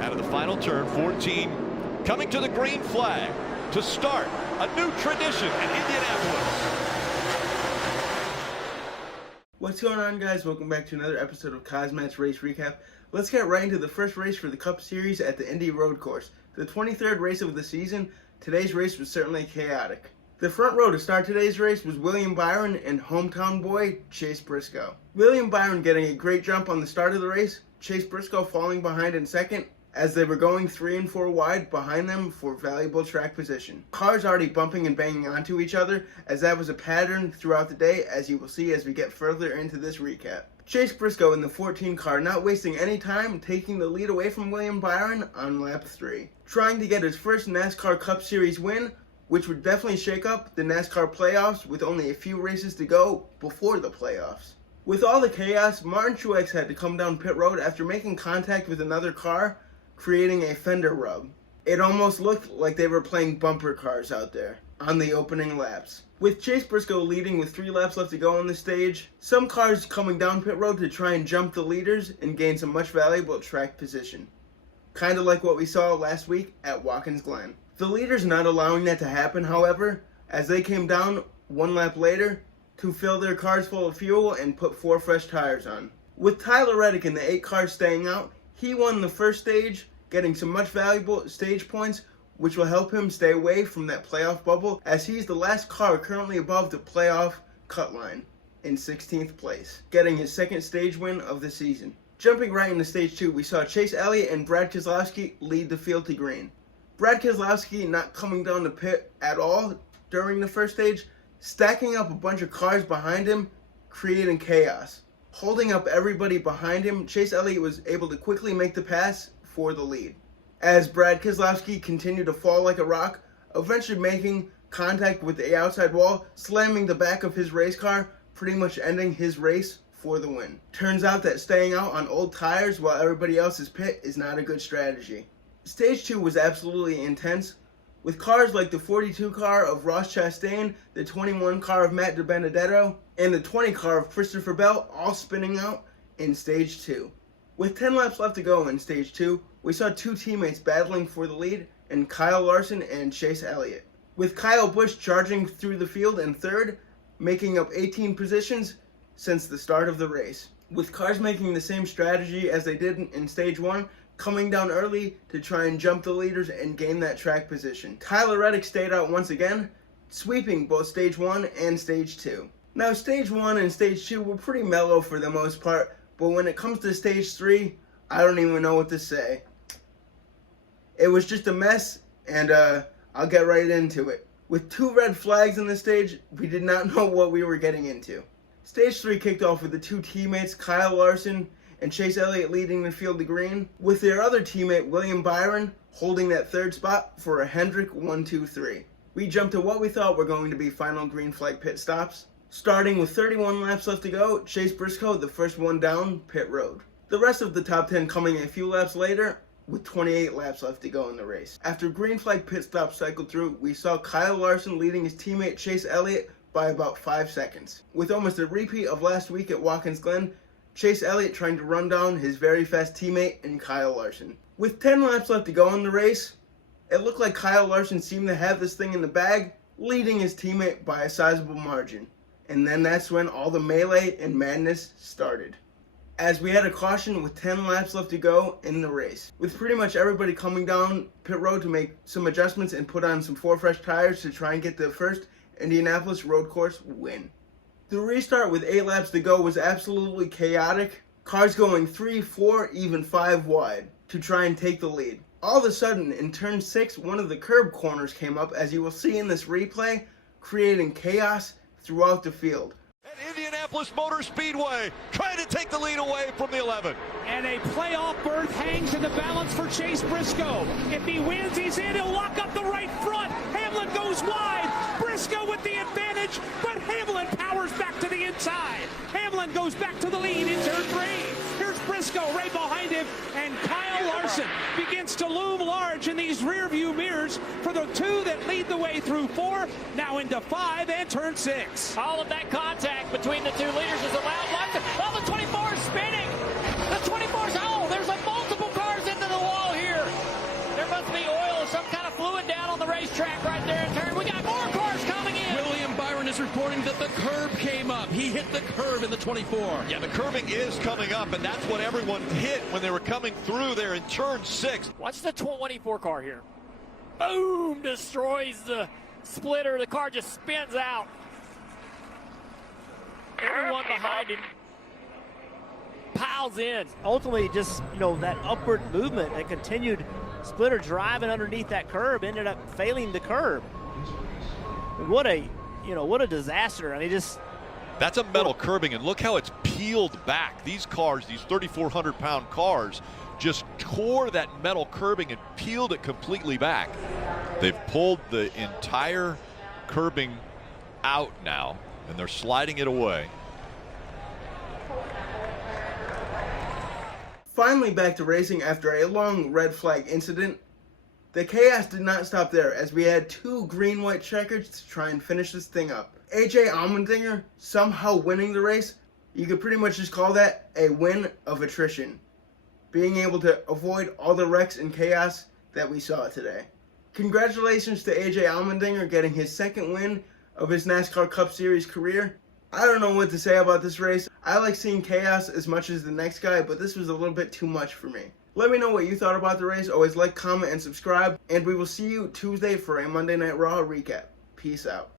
Out of the final turn, 14 coming to the green flag to start a new tradition in Indianapolis. What's going on, guys? Welcome back to another episode of Kozmatt's Race Recap. Let's get right into the first race for the Cup Series at the Indy Road Course. The 23rd race of the season. Today's race was certainly chaotic. The front row to start today's race was William Byron and hometown boy Chase Briscoe. William Byron getting a great jump on the start of the race, Chase Briscoe falling behind in second as they were going 3 and 4 wide behind them for valuable track position. Cars already bumping and banging onto each other, as that was a pattern throughout the day, as you will see as we get further into this recap. Chase Briscoe in the 14 car not wasting any time, taking the lead away from William Byron on lap 3. Trying to get his first NASCAR Cup Series win, which would definitely shake up the NASCAR playoffs with only a few races to go before the playoffs. With all the chaos, Martin Truex had to come down pit road after making contact with another car, creating a fender rub. It almost looked like they were playing bumper cars out there on the opening laps. With Chase Briscoe leading with 3 laps left to go on the stage, some cars coming down pit road to try and jump the leaders and gain some much valuable track position. Kind of like what we saw last week at Watkins Glen. The leaders not allowing that to happen, however, as they came down 1 lap later to fill their cars full of fuel and put 4 fresh tires on. With Tyler Reddick in the 8 cars staying out, he won the first stage, getting some much valuable stage points, which will help him stay away from that playoff bubble, as he's the last car currently above the playoff cut line in 16th place, getting his second stage win of the season. Jumping right into stage 2, we saw Chase Elliott and Brad Keselowski lead the field to green. Brad Keselowski not coming down the pit at all during the first stage, stacking up a bunch of cars behind him, creating chaos. Holding up everybody behind him, Chase Elliott was able to quickly make the pass for the lead, as Brad Keselowski continued to fall like a rock, eventually making contact with the outside wall, slamming the back of his race car, pretty much ending his race for the win. Turns out that staying out on old tires while everybody else's pit is not a good strategy. Stage 2 was absolutely intense, with cars like the 42 car of Ross Chastain, the 21 car of Matt DiBenedetto, and the 20 car of Christopher Bell all spinning out in stage 2. With 10 laps left to go in stage 2, we saw 2 teammates battling for the lead in Kyle Larson and Chase Elliott, with Kyle Busch charging through the field in third, making up 18 positions since the start of the race. With cars making the same strategy as they did in stage 1, coming down early to try and jump the leaders and gain that track position. Tyler Reddick stayed out once again, sweeping both stage 1 and stage 2. Now stage 1 and stage 2 were pretty mellow for the most part, but when it comes to stage 3, I don't even know what to say. It was just a mess, and I'll get right into it. With 2 red flags in the stage, we did not know what we were getting into. Stage 3 kicked off with the 2 teammates, Kyle Larson and Chase Elliott, leading the field to green, with their other teammate, William Byron, holding that 3rd spot for a Hendrick 1-2-3. We jumped to what we thought were going to be final green flag pit stops. Starting with 31 laps left to go, Chase Briscoe, the first one down pit road. The rest of the top 10 coming a few laps later, with 28 laps left to go in the race. After green flag pit stops cycled through, we saw Kyle Larson leading his teammate Chase Elliott by about 5 seconds. With almost a repeat of last week at Watkins Glen, Chase Elliott trying to run down his very fast teammate in Kyle Larson. With 10 laps left to go in the race, it looked like Kyle Larson seemed to have this thing in the bag, leading his teammate by a sizable margin. And then that's when all the melee and madness started, as we had a caution with 10 laps left to go in the race, with pretty much everybody coming down pit road to make some adjustments and put on some 4 fresh tires to try and get the first Indianapolis Road Course win. The restart with 8 laps to go was absolutely chaotic, cars going 3, 4, even 5 wide to try and take the lead. All of a sudden, in turn 6, one of the curb corners came up, as you will see in this replay, creating chaos throughout the field. At Indianapolis Motor Speedway, trying to take the lead away from the 11. And a playoff berth hangs in the balance for Chase Briscoe. If he wins, he's in. He'll lock up the right front. Hamlin goes wide. Briscoe with the advantage, but Hamlin powers back to the inside. Hamlin goes back to the lead in turn 3. Here's Briscoe right behind him, and Kyle Larson begins to loom large in these rear view mirrors for the 2 that lead the way through 4, now into 5 and turn 6. All of that contact between the 2 leaders is allowed. Oh, the 24 is spinning. The 24's, oh, there's a multiple cars into the wall here. is reporting that the curb came up. He hit the curb in the 24. Yeah, the curbing is coming up, and that's what everyone hit when they were coming through there in turn 6. Watch the 24 car here. Boom! Destroys the splitter. The car just spins out. Everyone behind him piles in. Ultimately, just, that upward movement, that continued splitter driving underneath that curb ended up failing the curb. What a disaster. I mean, That's a metal curbing, and look how it's peeled back. These cars, these 3,400-pound cars, just tore that metal curbing and peeled it completely back. They've pulled the entire curbing out now, and they're sliding it away. Finally back to racing after a long red flag incident. The chaos did not stop there, as we had 2 green-white checkers to try and finish this thing up. AJ Allmendinger somehow winning the race. You could pretty much just call that a win of attrition, being able to avoid all the wrecks and chaos that we saw today. Congratulations to AJ Allmendinger getting his 2nd win of his NASCAR Cup Series career. I don't know what to say about this race. I like seeing chaos as much as the next guy, but this was a little bit too much for me. Let me know what you thought about the race. Always like, comment, and subscribe. And we will see you Tuesday for a Monday Night Raw recap. Peace out.